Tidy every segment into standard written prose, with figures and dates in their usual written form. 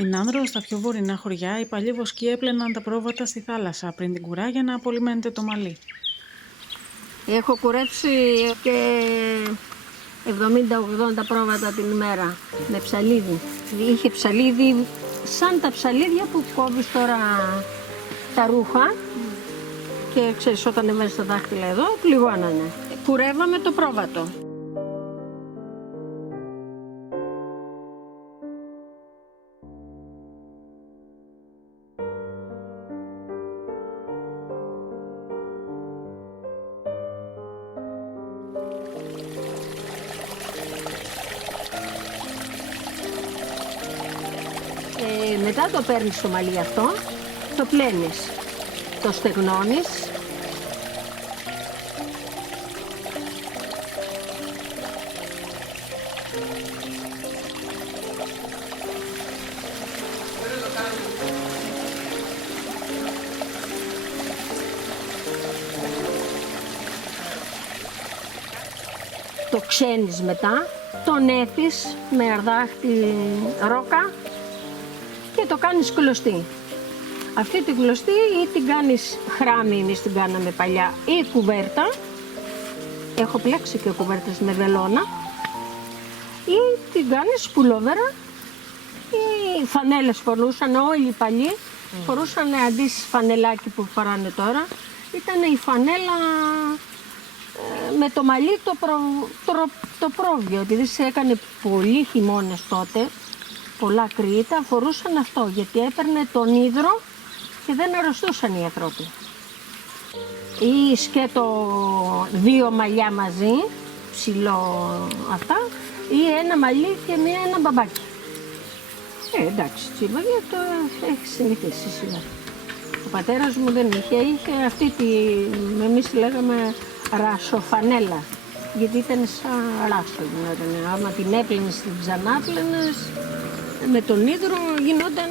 Στην Άνδρο, στα πιο βορεινά χωριά, οι παλιοί βοσκοί έπλαιναν τα πρόβατα στη θάλασσα πριν την κουρά για να απολυμμένεται το μαλλί. Έχω κουρέψει και 70-80 πρόβατα την ημέρα με ψαλίδι. Είχε ψαλίδι σαν τα ψαλίδια που κόβεις τώρα τα ρούχα και ξέρεις όταν έβαζες τα δάχτυλα εδώ πληγώνανε. Κουρεύαμε το πρόβατο. Μετά το παίρνεις το μαλλί αυτό, το πλένεις, το στεγνώνεις. Το ξένεις μετά, τον έθεις με αρδάχτη ρόκα και το κάνεις κλωστή. Αυτή την κλωστή ή την κάνεις χράμι, εμείς την κάναμε παλιά, ή κουβέρτα. Έχω πλέξει και κουβέρτες με βελόνα. Ή την κάνεις πουλόβερα. Ή φανέλες φορούσαν, όλοι οι παλιοί φορούσαν αντί φανελάκι που φοράνε τώρα. Ήταν η φανέλα με το μαλλί το πρόβιο, επειδή σε έκανε πολύ χειμώνες τότε. Πολλά κρύητα φορούσαν αυτό γιατί έπαιρνε τον ύδρο και δεν αρρωστούσαν οι ανθρώποι. Ή σκέτο δύο μαλλιά μαζί, ψηλό αυτά, ή ένα μαλλί και ένα μπαμπάκι. Εντάξει, τσίμπαγε το έχει συνηθίσει σιγά. Ο πατέρας μου δεν είχε αυτή τη, εμείς λέγαμε ρασοφανέλα, γιατί ήταν σαν ράσο. Άμα την έπλαινες, την ξανάπλαινες, με τον ύδρο γινόταν,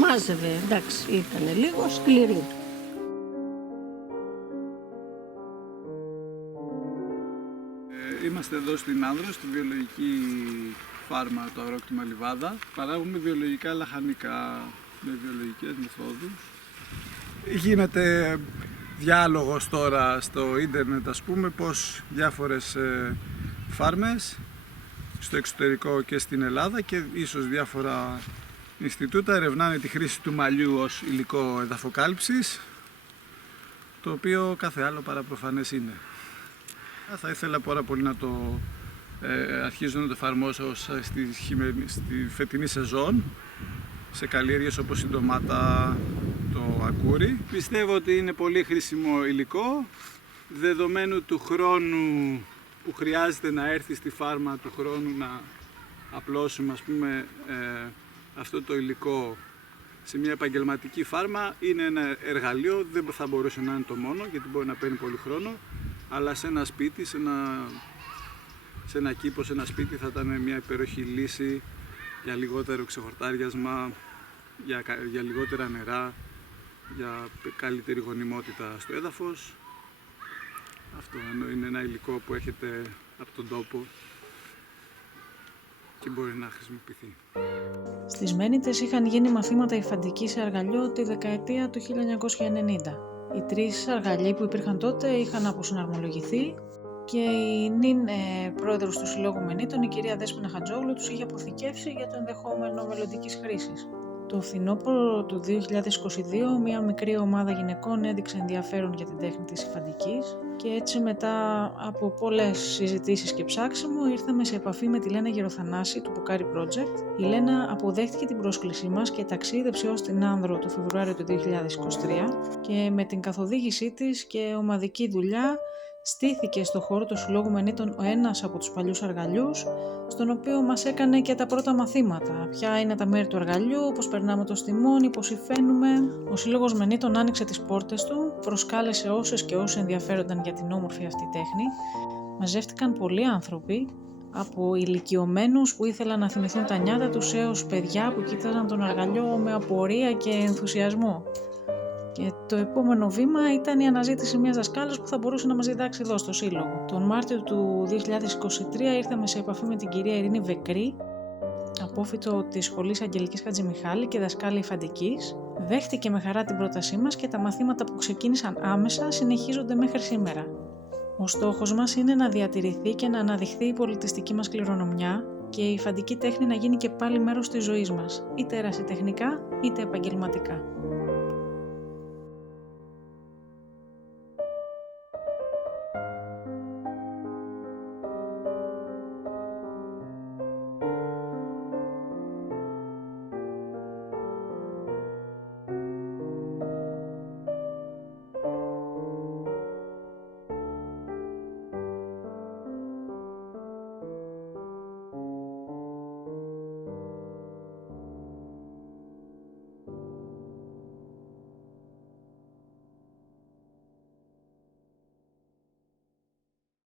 μάζευε, εντάξει, ήταν λίγο σκληρή. Είμαστε εδώ στην Άνδρο, στη βιολογική φάρμα του αγρόκτημα Λιβάδα. Παράγουμε βιολογικά λαχανικά με βιολογικές μεθόδους. Γίνεται διάλογος τώρα στο ίντερνετ, ας πούμε, πως διάφορες φάρμες στο εξωτερικό και στην Ελλάδα και ίσως διάφορα Ινστιτούτα ερευνάνε τη χρήση του μαλλιού ως υλικό εδαφοκάλυψης, το οποίο κάθε άλλο παραπροφανές είναι. Θα ήθελα πάρα πολύ να το αρχίζω να το εφαρμόσω στη φετινή σεζόν, σε καλλιέργειες όπως η ντομάτα, το ακούρι. Πιστεύω ότι είναι πολύ χρήσιμο υλικό, δεδομένου του χρόνου που χρειάζεται να έρθει στη φάρμα, του χρόνου να απλώσουμε, ας πούμε, αυτό το υλικό σε μια επαγγελματική φάρμα. Είναι ένα εργαλείο, δεν θα μπορούσε να είναι το μόνο, γιατί μπορεί να παίρνει πολύ χρόνο, αλλά σε ένα σπίτι, σε ένα κήπο, σε ένα σπίτι θα ήταν μια υπέροχη λύση για λιγότερο ξεχορτάριασμα, για λιγότερα νερά, για καλύτερη γονιμότητα στο έδαφος. Αυτό είναι ένα υλικό που έρχεται από τον τόπο και μπορεί να χρησιμοποιηθεί. Στις Μένιτες είχαν γίνει μαθήματα υφαντικής σε αργαλιό τη δεκαετία του 1990. Οι τρεις αργαλιοί που υπήρχαν τότε είχαν αποσυναρμολογηθεί και η νυν πρόεδρος του Συλλόγου Μενίτων, η κυρία Δέσποινα Χατζόγλου, τους είχε αποθηκεύσει για το ενδεχόμενο μελλοντικής χρήσης. Το φθινόπωρο του 2022, μια μικρή ομάδα γυναικών έδειξε ενδιαφέρον για την τέχνη της υφαντικής και έτσι μετά από πολλές συζητήσεις και ψάξιμο ήρθαμε σε επαφή με τη Λένα Γεροθανάση του Πουκάρι Project. Η Λένα αποδέχτηκε την πρόσκλησή μας και ταξίδεψε ως την Άνδρο το Φεβρουάριο του 2023 και με την καθοδήγησή της και ομαδική δουλειά στήθηκε στο χώρο του Συλλόγου Μενίτων ο ένας από τους παλιούς αργαλιούς, στον οποίο μας έκανε και τα πρώτα μαθήματα. Ποια είναι τα μέρη του αργαλιού, πώς περνάμε το στιμόνι, πώς υφαίνουμε. Ο Σύλλογος Μενίτων άνοιξε τις πόρτες του, προσκάλεσε όσες και όσοι ενδιαφέρονταν για την όμορφη αυτή τέχνη. Μαζεύτηκαν πολλοί άνθρωποι, από ηλικιωμένους που ήθελαν να θυμηθούν τα νιάτα τους έως παιδιά που κοίταζαν τον αργαλιό με απορία και ενθουσιασμό. Και το επόμενο βήμα ήταν η αναζήτηση μιας δασκάλας που θα μπορούσε να μας διδάξει εδώ στο Σύλλογο. Τον Μάρτιο του 2023 ήρθαμε σε επαφή με την κυρία Ειρήνη Βεκρή, απόφοιτο της Σχολής Αγγελικής Χατζημιχάλη και δασκάλη υφαντικής, δέχτηκε με χαρά την πρότασή μας και τα μαθήματα που ξεκίνησαν άμεσα συνεχίζονται μέχρι σήμερα. Ο στόχος μας είναι να διατηρηθεί και να αναδειχθεί η πολιτιστική μας κληρονομιά και η υφαντική τέχνη να γίνει και πάλι μέρος της ζωής μας, είτε ερασιτεχνικά είτε επαγγελματικά.